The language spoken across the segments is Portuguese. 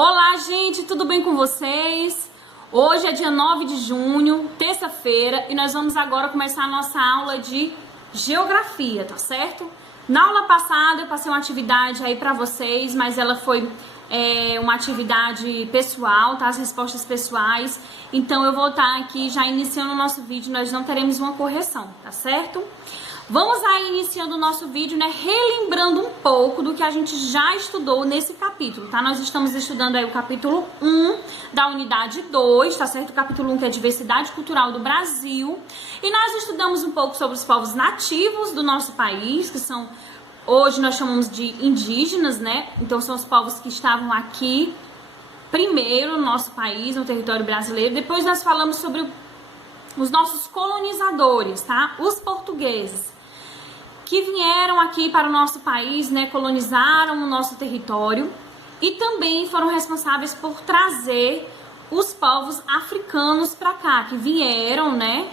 Olá, gente, tudo bem com vocês? Hoje é dia 9 de junho, terça-feira, e nós vamos agora começar a nossa aula de geografia, tá certo? Na aula passada eu passei uma atividade aí pra vocês, mas ela foi uma atividade pessoal, tá? As respostas pessoais. Então eu vou estar aqui já iniciando o nosso vídeo, nós não teremos uma correção, tá certo? Vamos aí iniciando o nosso vídeo, né, relembrando um pouco do que a gente já estudou nesse capítulo, tá? Nós estamos estudando aí o capítulo 1 da unidade 2, tá certo? O capítulo 1 que é Diversidade Cultural do Brasil. E nós estudamos um pouco sobre os povos nativos do nosso país, que são, hoje nós chamamos de indígenas, né? Então são os povos que estavam aqui primeiro no nosso país, no território brasileiro. Depois nós falamos sobre os nossos colonizadores, tá? Os portugueses, que vieram aqui para o nosso país, né, colonizaram o nosso território e também foram responsáveis por trazer os povos africanos para cá, que vieram, né,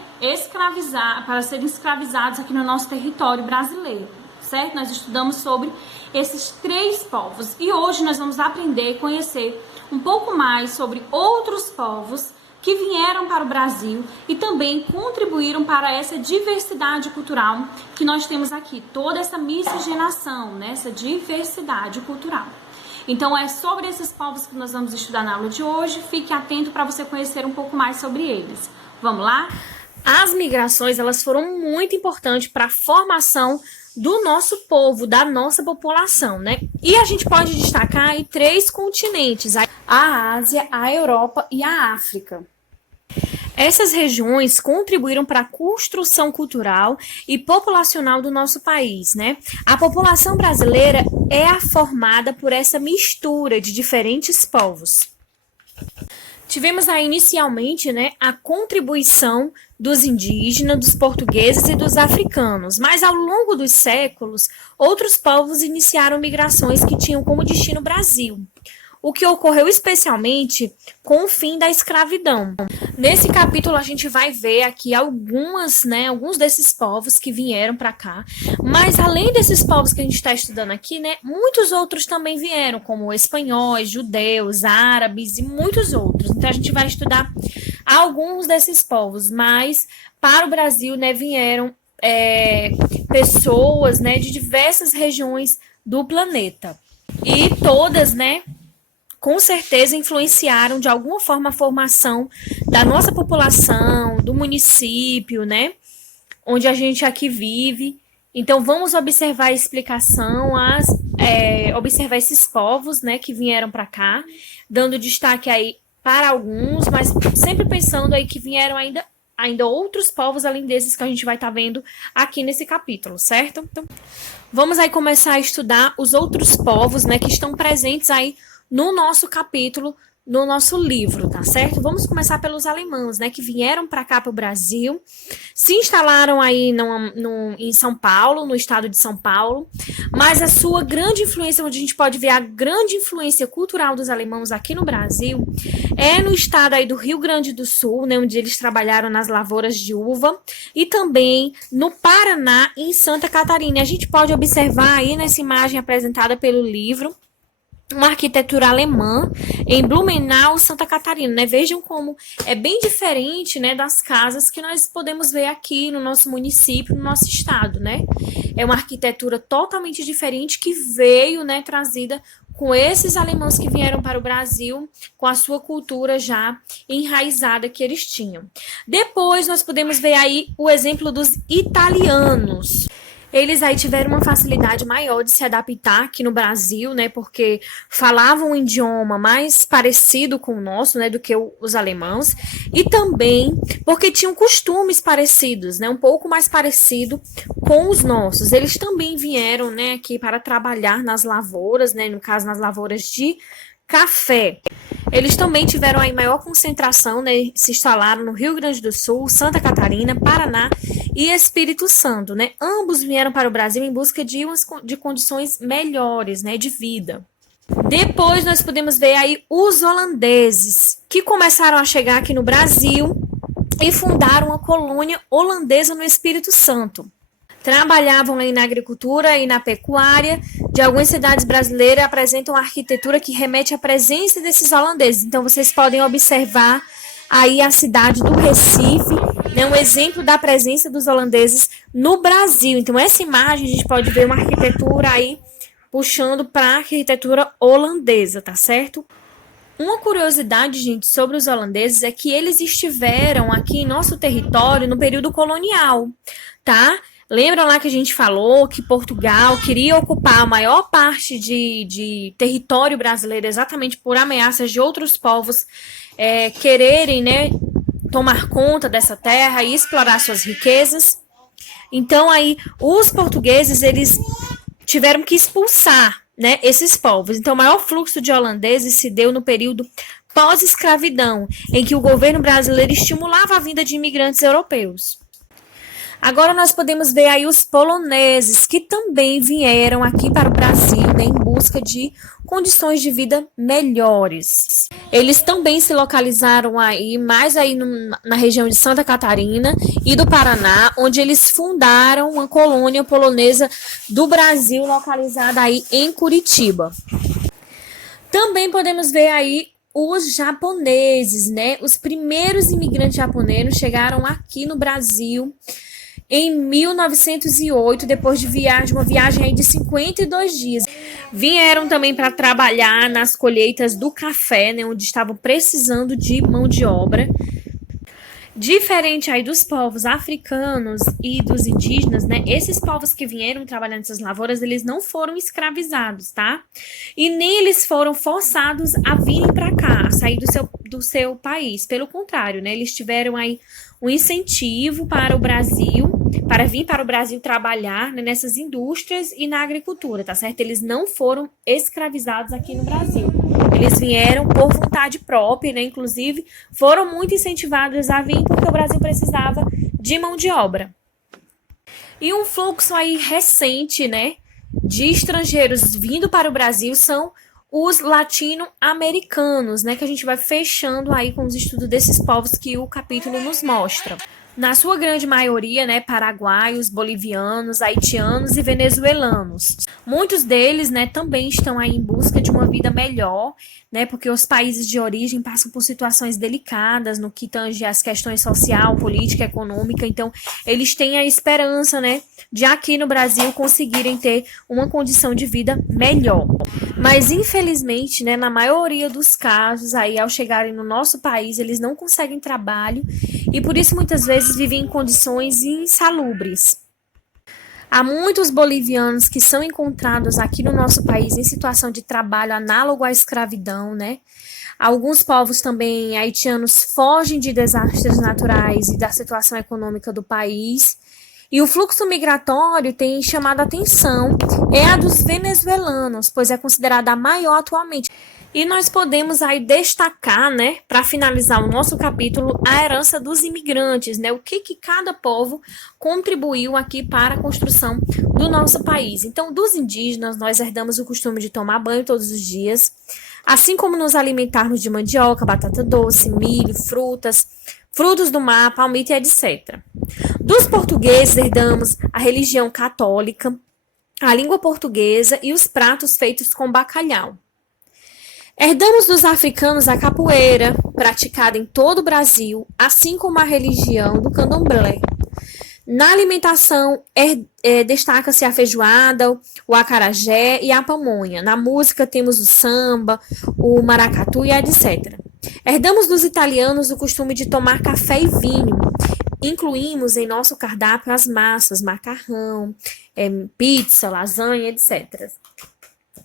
para serem escravizados aqui no nosso território brasileiro, certo? Nós estudamos sobre esses três povos e hoje nós vamos aprender e conhecer um pouco mais sobre outros povos que vieram para o Brasil e também contribuíram para essa diversidade cultural que nós temos aqui, toda essa miscigenação, né? Essa diversidade cultural. Então é sobre esses povos que nós vamos estudar na aula de hoje, fique atento para você conhecer um pouco mais sobre eles. Vamos lá? As migrações, elas foram muito importantes para a formação do nosso povo, da nossa população, né? E a gente pode destacar aí três continentes, a Ásia, a Europa e a África. Essas regiões contribuíram para a construção cultural e populacional do nosso país, né? A população brasileira é formada por essa mistura de diferentes povos. Tivemos aí inicialmente, né, a contribuição dos indígenas, dos portugueses e dos africanos, mas ao longo dos séculos, outros povos iniciaram migrações que tinham como destino o Brasil, o que ocorreu especialmente com o fim da escravidão. Nesse capítulo a gente vai ver aqui alguns desses povos que vieram para cá, mas além desses povos que a gente está estudando aqui, né, muitos outros também vieram, como espanhóis, judeus, árabes e muitos outros. Então a gente vai estudar alguns desses povos, mas para o Brasil, né, vieram pessoas, né, de diversas regiões do planeta. E todas, né, com certeza influenciaram de alguma forma a formação da nossa população, do município, né, onde a gente aqui vive. Então vamos observar a explicação, observar esses povos, né, que vieram para cá, dando destaque aí para alguns, mas sempre pensando aí que vieram ainda outros povos além desses que a gente vai estar vendo aqui nesse capítulo, certo? Então, vamos aí começar a estudar os outros povos, né, que estão presentes aí no nosso capítulo, no nosso livro, tá certo? Vamos começar pelos alemães, né, que vieram para cá para o Brasil, se instalaram aí em São Paulo, no estado de São Paulo, mas a sua grande influência, onde a gente pode ver a grande influência cultural dos alemães aqui no Brasil, é no estado aí do Rio Grande do Sul, né, onde eles trabalharam nas lavouras de uva, e também no Paraná e em Santa Catarina. A gente pode observar aí nessa imagem apresentada pelo livro, uma arquitetura alemã em Blumenau, Santa Catarina, né? Vejam como é bem diferente, né, das casas que nós podemos ver aqui no nosso município, no nosso estado, né? É uma arquitetura totalmente diferente que veio, né, trazida com esses alemães que vieram para o Brasil, com a sua cultura já enraizada que eles tinham. Depois nós podemos ver aí o exemplo dos italianos. Eles aí tiveram uma facilidade maior de se adaptar aqui no Brasil, né, porque falavam um idioma mais parecido com o nosso, né, do que os alemães, e também porque tinham costumes parecidos, né, um pouco mais parecido com os nossos. Eles também vieram, né, aqui para trabalhar nas lavouras, né, no caso nas lavouras de café. Eles também tiveram aí maior concentração, né, se instalaram no Rio Grande do Sul, Santa Catarina, Paraná e Espírito Santo, né? Ambos vieram para o Brasil em busca de condições melhores, né, de vida. Depois nós podemos ver aí os holandeses, que começaram a chegar aqui no Brasil e fundaram uma colônia holandesa no Espírito Santo. Trabalhavam aí na agricultura e na pecuária, de algumas cidades brasileiras apresentam arquitetura que remete à presença desses holandeses. Então, vocês podem observar aí a cidade do Recife, né, um exemplo da presença dos holandeses no Brasil. Então, essa imagem a gente pode ver uma arquitetura aí puxando para a arquitetura holandesa, tá certo? Uma curiosidade, gente, sobre os holandeses é que eles estiveram aqui em nosso território no período colonial, tá? Lembra lá que a gente falou que Portugal queria ocupar a maior parte de território brasileiro exatamente por ameaças de outros povos quererem, né, tomar conta dessa terra e explorar suas riquezas? Então, aí, os portugueses, eles tiveram que expulsar, né, esses povos. Então, o maior fluxo de holandeses se deu no período pós-escravidão, em que o governo brasileiro estimulava a vinda de imigrantes europeus. Agora nós podemos ver aí os poloneses, que também vieram aqui para o Brasil, né, em busca de condições de vida melhores. Eles também se localizaram aí, mais aí na região de Santa Catarina e do Paraná, onde eles fundaram uma colônia polonesa do Brasil, localizada aí em Curitiba. Também podemos ver aí os japoneses, né? Os primeiros imigrantes japoneses chegaram aqui no Brasil em 1908, depois de uma viagem aí de 52 dias. Vieram também para trabalhar nas colheitas do café, né, onde estavam precisando de mão de obra. Diferente aí dos povos africanos e dos indígenas, né? Esses povos que vieram trabalhar nessas lavouras, eles não foram escravizados, tá? E nem eles foram forçados a virem para cá, a sair do seu país. Pelo contrário, né? Eles tiveram aí um incentivo para o Brasil, para vir para o Brasil trabalhar, né, nessas indústrias e na agricultura, tá certo? Eles não foram escravizados aqui no Brasil. Eles vieram por vontade própria, né? Inclusive, foram muito incentivados a vir porque o Brasil precisava de mão de obra. E um fluxo aí recente, né, de estrangeiros vindo para o Brasil são os latino-americanos, né, que a gente vai fechando aí com os estudos desses povos que o capítulo nos mostra. Na sua grande maioria, né, paraguaios, bolivianos, haitianos e venezuelanos. Muitos deles, né, também estão aí em busca de uma vida melhor, né, porque os países de origem passam por situações delicadas no que tange as questões social, política, econômica. Então, eles têm a esperança, né, de aqui no Brasil conseguirem ter uma condição de vida melhor. Mas, infelizmente, né, na maioria dos casos, aí, ao chegarem no nosso país, eles não conseguem trabalho e, por isso, muitas vezes vivem em condições insalubres. Há muitos bolivianos que são encontrados aqui no nosso país em situação de trabalho análogo à escravidão, né? Alguns povos também haitianos fogem de desastres naturais e da situação econômica do país. E o fluxo migratório tem chamado a atenção é a dos venezuelanos, pois é considerada a maior atualmente. E nós podemos aí destacar, né, para finalizar o nosso capítulo, a herança dos imigrantes, né, o que cada povo contribuiu aqui para a construção do nosso país. Então, dos indígenas, nós herdamos o costume de tomar banho todos os dias, assim como nos alimentarmos de mandioca, batata doce, milho, frutos do mar, palmito e etc. Dos portugueses, herdamos a religião católica, a língua portuguesa e os pratos feitos com bacalhau. Herdamos dos africanos a capoeira, praticada em todo o Brasil, assim como a religião do candomblé. Na alimentação, destaca-se a feijoada, o acarajé e a pamonha. Na música, temos o samba, o maracatu e etc. Herdamos dos italianos o costume de tomar café e vinho. Incluímos em nosso cardápio as massas, macarrão, pizza, lasanha, etc.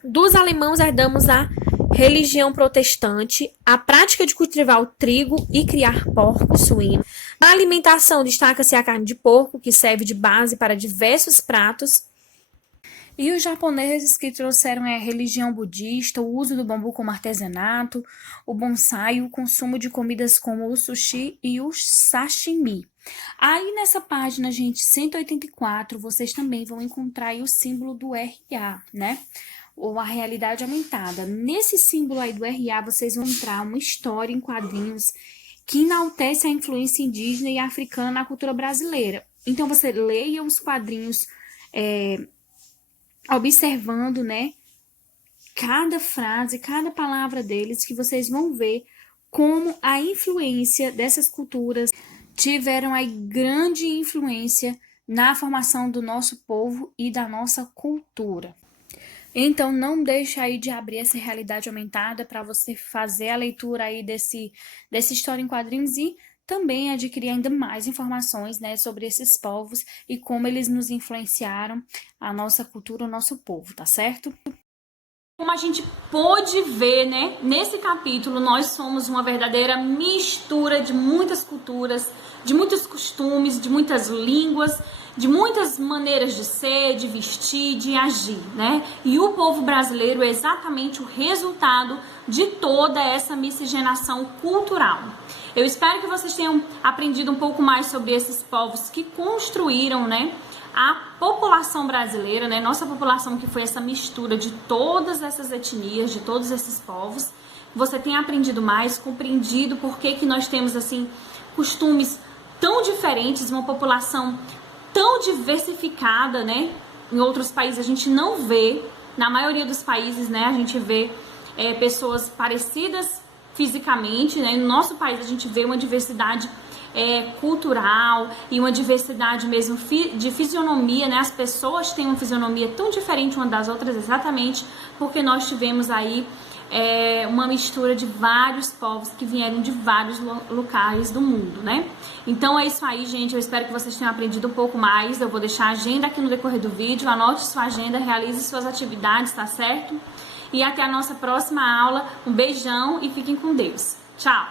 Dos alemãos, herdamos a religião protestante, a prática de cultivar o trigo e criar porcos, suínos. Na alimentação, destaca-se a carne de porco, que serve de base para diversos pratos. E os japoneses que trouxeram a religião budista, o uso do bambu como artesanato, o bonsai e o consumo de comidas como o sushi e o sashimi. Aí nessa página, gente, 184, vocês também vão encontrar aí o símbolo do RA, né? Ou a realidade aumentada. Nesse símbolo aí do RA, vocês vão encontrar uma história em quadrinhos que enaltece a influência indígena e africana na cultura brasileira. Então, você leia os quadrinhos observando, né, cada frase, cada palavra deles, que vocês vão ver como a influência dessas culturas tiveram aí grande influência na formação do nosso povo e da nossa cultura. Então, não deixe aí de abrir essa realidade aumentada para você fazer a leitura aí dessa história em quadrinhos e também adquirir ainda mais informações, né, sobre esses povos e como eles nos influenciaram a nossa cultura, o nosso povo, tá certo? Como a gente pôde ver, né, nesse capítulo, nós somos uma verdadeira mistura de muitas culturas, de muitos costumes, de muitas línguas, de muitas maneiras de ser, de vestir, de agir, né? E o povo brasileiro é exatamente o resultado de toda essa miscigenação cultural. Eu espero que vocês tenham aprendido um pouco mais sobre esses povos que construíram, né, a população brasileira, né, nossa população, que foi essa mistura de todas essas etnias, de todos esses povos. Você tem aprendido mais, compreendido por que nós temos assim costumes tão diferentes, uma população tão diversificada, né? Em outros países a gente não vê, na maioria dos países, né, a gente vê pessoas parecidas fisicamente, né? No nosso país a gente vê uma diversidade cultural e uma diversidade mesmo de fisionomia, né? As pessoas têm uma fisionomia tão diferente uma das outras exatamente porque nós tivemos aí uma mistura de vários povos que vieram de vários locais do mundo, né? Então é isso aí, gente. Eu espero que vocês tenham aprendido um pouco mais. Eu vou deixar a agenda aqui no decorrer do vídeo. Anote sua agenda, realize suas atividades, tá certo? E até a nossa próxima aula. Um beijão e fiquem com Deus. Tchau!